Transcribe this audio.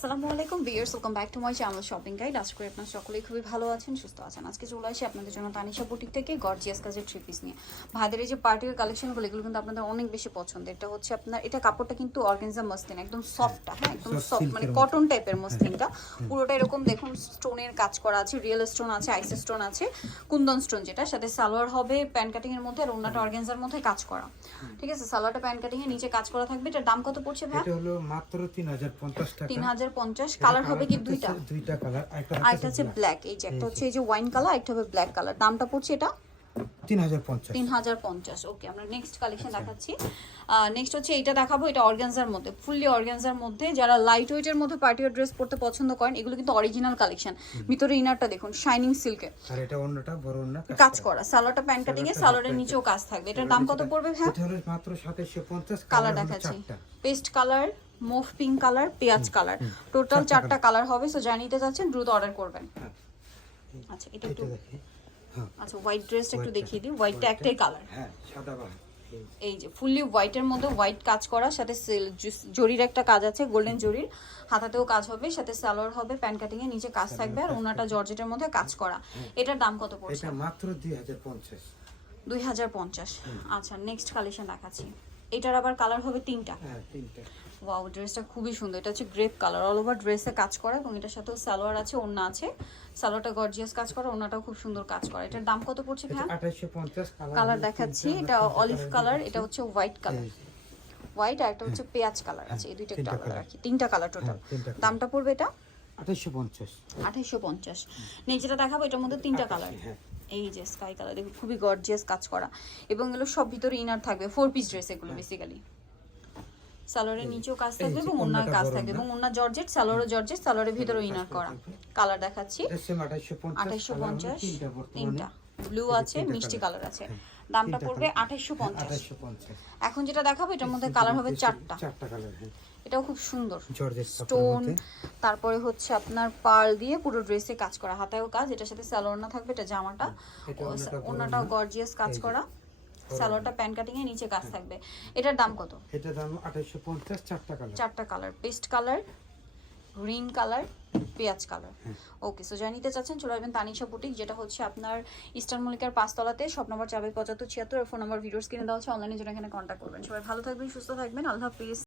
আসসালামু আলাইকুম viewers welcome back to my channel shopping guide. আশা করি আপনারা সকলেই খুবই ভালো আছেন সুস্থ আছেন। আজকে চলে আসি আপনাদের জন্য তানিশা বুটিক থেকে গর্জিয়াস কাজের থ্রি পিস নিয়ে। ভাইদের এই যে পার্টির কালেকশনগুলো এগুলো কিন্তু আপনাদের অনেক বেশি পছন্দ। এটা হচ্ছে আপনার এটা কাপড়টা কিন্তু অর্গানজা মসলিন একদম সফটটা হ্যাঁ একদম Soft সফট মানে কটন টাইপের মসলিনটা পুরোটা এরকম দেখুন স্টোনের কাজ করা আছে রিয়েল স্টোন আছে আইস স্টোন আছে কুন্দন স্টোন যেটা সাথে সালোয়ার হবে প্যান কাটিং এর মধ্যে আর ওনাটা অর্গানজার মধ্যে কাজ করা। ঠিক আছে সালোয়ারটা প্যান কাটিং এর নিচে কাজ করা থাকবে। এটার দাম কত পড়ছে ভাই এটা হলো মাত্র তিন হাজার পঞ্চাশ টাকা। তিন হাজার পঞ্চাশ কালার হবে কি দুইটা? দুইটা কালার আরেকটা হচ্ছে ব্ল্যাক এই যে একটা হচ্ছে এই যে ওয়াইন কালার একটা হবে ব্ল্যাক কালার দামটা পড়ছে এটা? তিন হাজার পঞ্চাশ। তিন হাজার পঞ্চাশ ওকে আমরা নেক্সট কালেকশন দেখাচ্ছি। নেক্সট হচ্ছে এটা দেখাবো এটা অর্গানজার মধ্যে ফুললি অর্গানজার মধ্যে। যারা লাইট ওয়েটের মধ্যে পার্টি ড্রেস পরতে পছন্দ করেন এগুলো কিন্তু অরিজিনাল কালেকশন ভিতরে ইনারটা দেখুন শাইনিং সিল্কে আর এটা অন্যটা বড় অন্য কাজ করা। সালোয়ারটা প্যান্ট কাটিং এ সালোয়ারের নিচেও কাজ থাকবে। এটার দাম কত পড়বে ভাই এটা হলো মাত্র সাতাশশো পঞ্চাশ কালার দেখাচ্ছি। Paste colour mauve pink colour পেঁয়াজ কালার। টোটাল চারটা কালার হবে সো জানিতে চাচ্ছেন দ্রুত অর্ডার করবেন। হ্যাঁ। আচ্ছা এটা একটু হ্যাঁ। আচ্ছা হোয়াইট ড্রেসটা একটু দেখিয়ে দিই। হোয়াইটটা একটাই কালার হ্যাঁ সাদা এই। যে ফুললি হোয়াইটের মধ্যে হোয়াইট কাজ করা সাথে জরির একটা কাজ আছে গোল্ডেন জরির। হাতাতেও কাজ হবে সাথে সালোয়ার হবে প্যান কাটিং এর নিচে কাজ থাকবে আর ওনাটা জর্জেটের মধ্যে কাজ করা। এটার দাম কত পড়ছে? এটা মাত্র দুই হাজার পঞ্চাশ। দুই হাজার পঞ্চাশ। আচ্ছা নেক্সট কালেকশন দেখাচ্ছি। এটার আবার কালার হবে তিনটা। হ্যাঁ তিনটা। ওয়াও ড্রেসটা খুবই সুন্দর। এটা হচ্ছে গ্রেপ কালার অল ওভার ড্রেসে কাজ করা এবং এটার সাথেও সালোয়ার আছে ওড়না আছে। সালোয়ারটা গর্জিয়াস কাজ করা ওড়নাটাও খুব সুন্দর কাজ করা। এটার দাম কত পড়ছে আঠাশশো কালার দেখাচ্ছি। এটা অলিভ কালার এটা হচ্ছে হোয়াইট কালার হোয়াইট আর একটা হচ্ছে পেঁয়াজ কালার আছে। এই দুইটা colour। আর কি। তিনটা কালার টোটাল হ্যাঁ। দামটা পড়বে এটা? আঠাশশো পঞ্চাশ। আঠাইশো পঞ্চাশ। নিচেটা দেখাবো এটার মধ্যে তিনটা কালার হ্যাঁ। এই যে স্কাই কালার দেখুন খুবই গর্জিয়াস কাজ করা। এবং এগুলো সব ভিতরে ইনার থাকবে ফোর পিস ড্রেস এগুলো বেসিক্যালি সালোয়ারের নিচেও কাজ থাকবে এবং ওনার কাজ থাকবে। এবং ওনার জর্জেট সালোয়ারও জর্জেট সালোয়ারের ভিতরেও ইনার করা। কালার দেখাচ্ছি। এটা পঞ্চাশ আঠাইশো পঞ্চাশ তিনটা। ব্লু আছে মিষ্টি কালার আছে। হ্যাঁ, দামটা পড়বে। আঠাইশো পঞ্চাশ। আঠাশশো পঞ্চাশ। এখন যেটা দেখাবো এটার মধ্যে কালার হবে চারটা। চারটা কালার হ্যাঁ এটাও খুব সুন্দর। স্টোন তারপরে হচ্ছে আপনার পার্ল দিয়ে পুরো ড্রেসে কাজ করা। হাতায়ও কাজ এটার সাথে সালোয়ার না থাকবে এটা জামাটা। ওনাটাও গর্জিয়াস কাজ করা। সালোয়ারটা প্যান কাটিং এ নিচে কাজ থাকবে। এটার দাম কত? এটা দাম আঠাশশো পঞ্চাশ চারটা কালার চারটা colour paste colour green colour, পেঁয়াজ কালার। ওকে সো যা নিতে চাচ্ছেন, চলে আসবেন তানিশা বুটিক যেটা হচ্ছে আপনার ইস্টার্ন মল্লিকার পাঁচতলাতে সব নম্বর চাবে পঁচাত্তর ছিয়াত্তর ফোন নম্বর ভিডিওস কিনে দেওয়া হচ্ছে অনলাইনে জন্য এখানে কন্ট্যাক্ট করবেন। সবাই ভালো থাকবেন, সুস্থ থাকবেন, আল্লাহ হাফিজ।